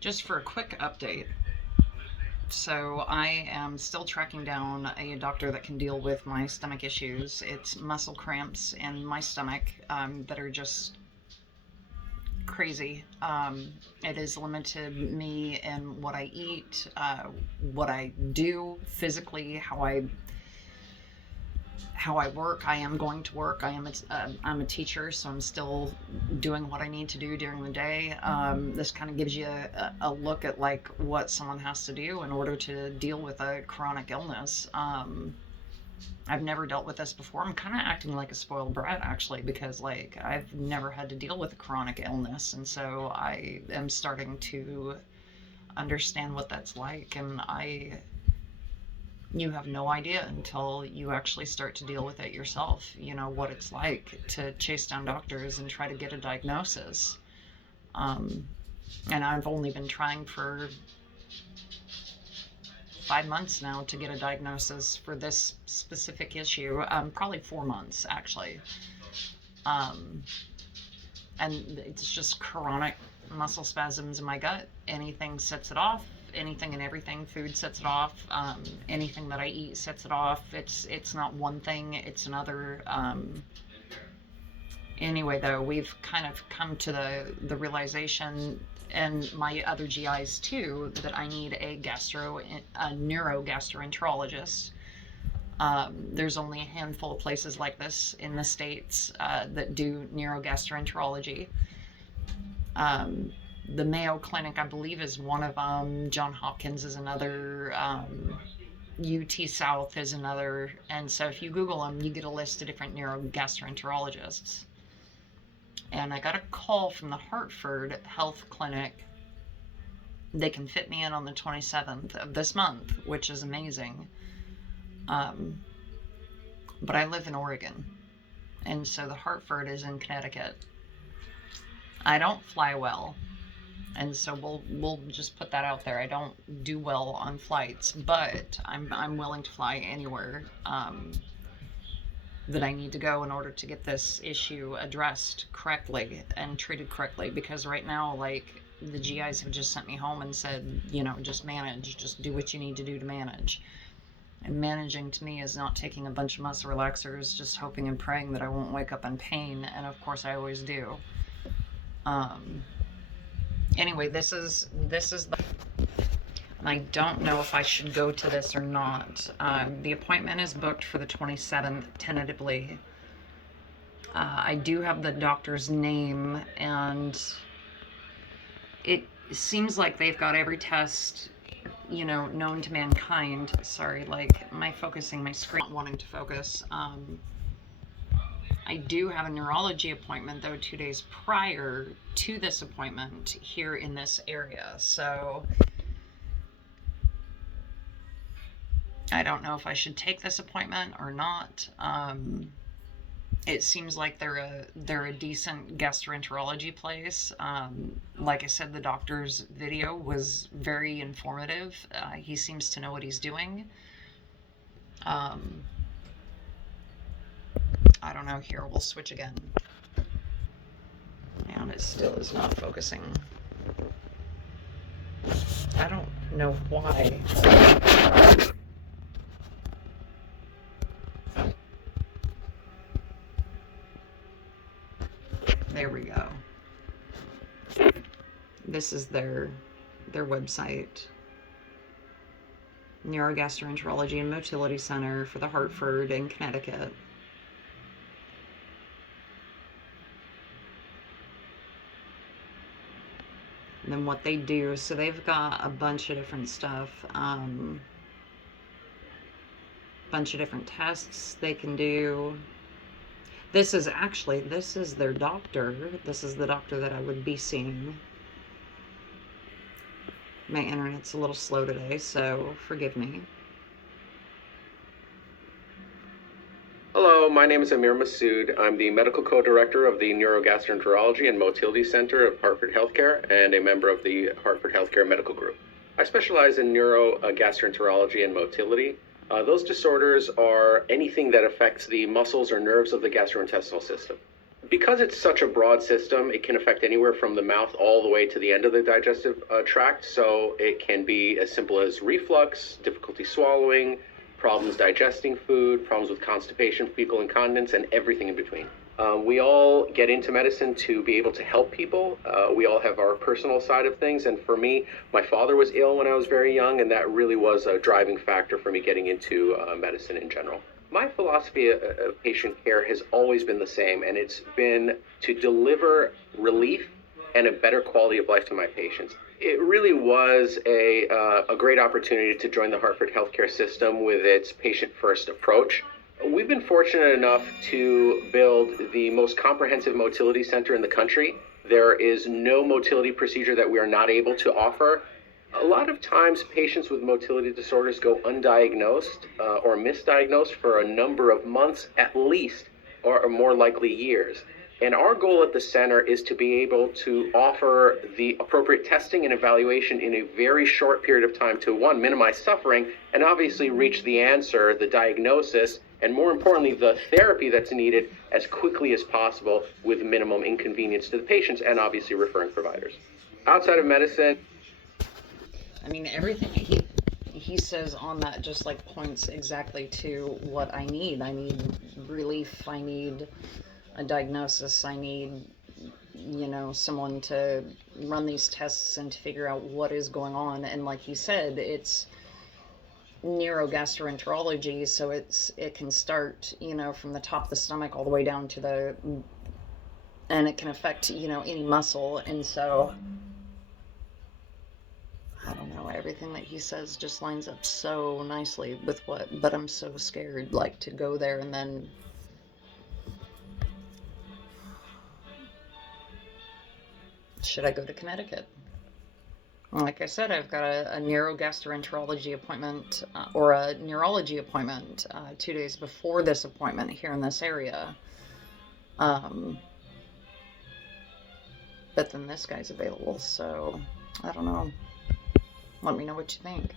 Just for a quick update. So I am still tracking down a doctor that can deal with my stomach issues. It's muscle cramps in my stomach that are just crazy. It has limited me in what I eat, what I do physically, how I work. I am going to work. I'm a teacher, so I'm still doing what I need to do during the day. This kind of gives you a look at like what someone has to do in order to deal with a chronic illness. I've never dealt with this before. I'm kind of acting like a spoiled brat actually, because like I've never had to deal with a chronic illness, and so I am starting to understand what that's like, and you have no idea until you actually start to deal with it yourself, what it's like to chase down doctors and try to get a diagnosis. And I've only been trying for 5 months now to get a diagnosis for this specific issue, probably 4 months actually. And it's just chronic muscle spasms in my gut. Anything sets it off. Anything and everything, food sets it off. Anything that I eat sets it off. It's not one thing, it's another. Anyway, though, we've kind of come to the realization, and my other GIs too, that I need a neurogastroenterologist. There's only a handful of places like this in the States that do neurogastroenterology. The Mayo Clinic, I believe, is one of them. John Hopkins is another. UT South is another. And so if you Google them, you get a list of different neurogastroenterologists. And I got a call from the Hartford Health Clinic. They can fit me in on the 27th of this month, which is amazing. But I live in Oregon, and so the Hartford is in Connecticut. I don't fly well, and so we'll just put that out there. I don't do well on flights, but I'm willing to fly anywhere that I need to go in order to get this issue addressed correctly and treated correctly. Because right now, like, the GIs have just sent me home and said, just manage, just do what you need to do to manage. And managing to me is not taking a bunch of muscle relaxers, just hoping and praying that I won't wake up in pain, and of course I always do. Anyway, this is the, and I don't know if I should go to this or not. The appointment is booked for the 27th, tentatively. I do have the doctor's name, and it seems like they've got every test, known to mankind. Sorry, like my screen not wanting to focus. I do have a neurology appointment though 2 days prior to this appointment here in this area. So I don't know if I should take this appointment or not. It seems like they're a decent gastroenterology place. Like I said, the doctor's video was very informative. He seems to know what he's doing. I don't know. Here, we'll switch again. And it still is not focusing. I don't know why. There we go. This is their website. Neurogastroenterology and Motility Center for the Hartford in Connecticut. And then what they do, so they've got a bunch of different stuff, bunch of different tests they can do. This is their doctor. This is the doctor that I would be seeing. My internet's a little slow today, so forgive me. Hello, my name is Amir Masood. I'm the medical co-director of the Neurogastroenterology and Motility Center of Hartford Healthcare and a member of the Hartford Healthcare Medical Group. I specialize in neurogastroenterology and motility. Those disorders are anything that affects the muscles or nerves of the gastrointestinal system. Because it's such a broad system, it can affect anywhere from the mouth all the way to the end of the digestive tract. So it can be as simple as reflux, difficulty swallowing, problems digesting food, problems with constipation, fecal incontinence, and everything in between. We all get into medicine to be able to help people. We all have our personal side of things. And for me, my father was ill when I was very young, and that really was a driving factor for me getting into medicine in general. My philosophy of patient care has always been the same, and it's been to deliver relief and a better quality of life to my patients. It really was a great opportunity to join the Hartford healthcare system with its patient-first approach. We've been fortunate enough to build the most comprehensive motility center in the country. There is no motility procedure that we are not able to offer. A lot of times patients with motility disorders go undiagnosed or misdiagnosed for a number of months at least, or more likely years. And our goal at the center is to be able to offer the appropriate testing and evaluation in a very short period of time to, one, minimize suffering, and obviously reach the answer, the diagnosis, and more importantly, the therapy that's needed as quickly as possible with minimum inconvenience to the patients and obviously referring providers. Outside of medicine, I mean, everything he says on that just like points exactly to what I need. I need relief. I need a diagnosis. I need, someone to run these tests and to figure out what is going on. And like he said, it's neurogastroenterology, so it can start, from the top of the stomach all the way down to and it can affect, any muscle. And so I don't know, everything that he says just lines up so nicely with but I'm so scared, like, to go there and then should I go to Connecticut? Like I said, I've got a neurogastroenterology appointment or a neurology appointment 2 days before this appointment here in this area. But then this guy's available, so I don't know. Let me know what you think.